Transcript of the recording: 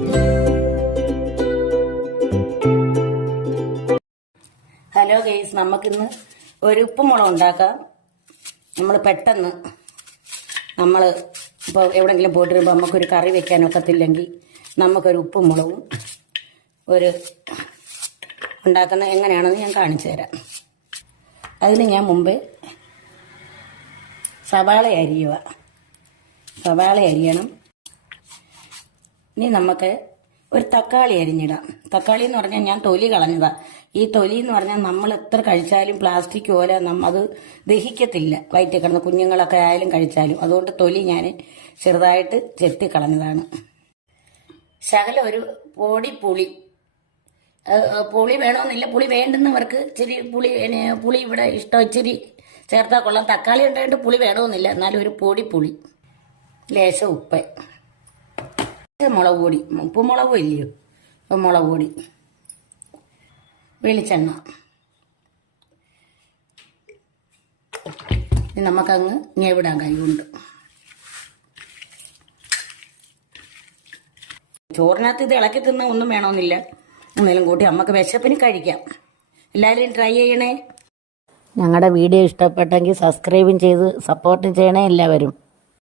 Hello guys നമുക്കിന്ന് ഒരു ഉപ്പുമുളക് ഉണ്ടാക്കാം. നമ്മൾ പെട്ടെന്ന് നമ്മൾ ഇപ്പോൾ എവിടെയെങ്കിലും പോയിട്ട് വരുമ്പോൾ നമുക്കൊരു കറി വെക്കാനൊക്കത്തില്ലെങ്കിൽ നമുക്കൊരു ഉപ്പും മുളകും ഒരു ഉണ്ടാക്കുന്ന എങ്ങനെയാണെന്ന് ഞാൻ കാണിച്ചു തരാം. അതിന് ഞാൻ മുമ്പേ സവാള അരിയുക. സവാള അരിയണം. ഇനി നമുക്ക് ഒരു തക്കാളി അരിഞ്ഞിടാം. തക്കാളി എന്ന് പറഞ്ഞാൽ ഞാൻ തൊലി കളഞ്ഞതാ. ഈ തൊലി എന്ന് പറഞ്ഞാൽ നമ്മൾ എത്ര കഴിച്ചാലും പ്ലാസ്റ്റിക് പോലെ അത് ദഹിക്കത്തില്ല. വയറ്റിൽ കിടന്ന് കുഞ്ഞുങ്ങളൊക്കെ ആയാലും കഴിച്ചാലും. അതുകൊണ്ട് തൊലി ഞാൻ ചെറുതായിട്ട് ചെത്തി കളഞ്ഞതാണ്. ശകല ഒരു പൊടി പുളി. പുളി വേണമെന്നില്ല. പുളി വേണ്ടുന്നവർക്ക് ഇച്ചിരി പുളി പുളി ഇവിടെ ഇഷ്ടം ഇച്ചിരി ചേർത്താൽ കൊള്ളാം. തക്കാളി ഉണ്ടായിട്ട് പുളി വേണമെന്നില്ല. എന്നാലും ഒരു പൊടി പുളി. ലേശം ഉപ്പ്. മുളക് പൊടി. ഉപ്പ് മുളകും ഇല്ലയോ? അപ്പം മുളക് പൊടി. വെളിച്ചെണ്ണ. നമുക്കങ്ങ് ഞെവിടാൻ കൈ കൊണ്ട് ചോറിനകത്ത് ഇത് ഇളക്കി തിന്ന ഒന്നും വേണമെന്നില്ല. ഒന്നേലും കൂട്ടി നമുക്ക് വിശപ്പിന് കഴിക്കാം. എല്ലാവരും ട്രൈ ചെയ്യണേ. ഞങ്ങളുടെ വീഡിയോ ഇഷ്ടപ്പെട്ടെങ്കിൽ സബ്സ്ക്രൈബും ചെയ്ത് സപ്പോർട്ടും ചെയ്യണേ എല്ലാവരും.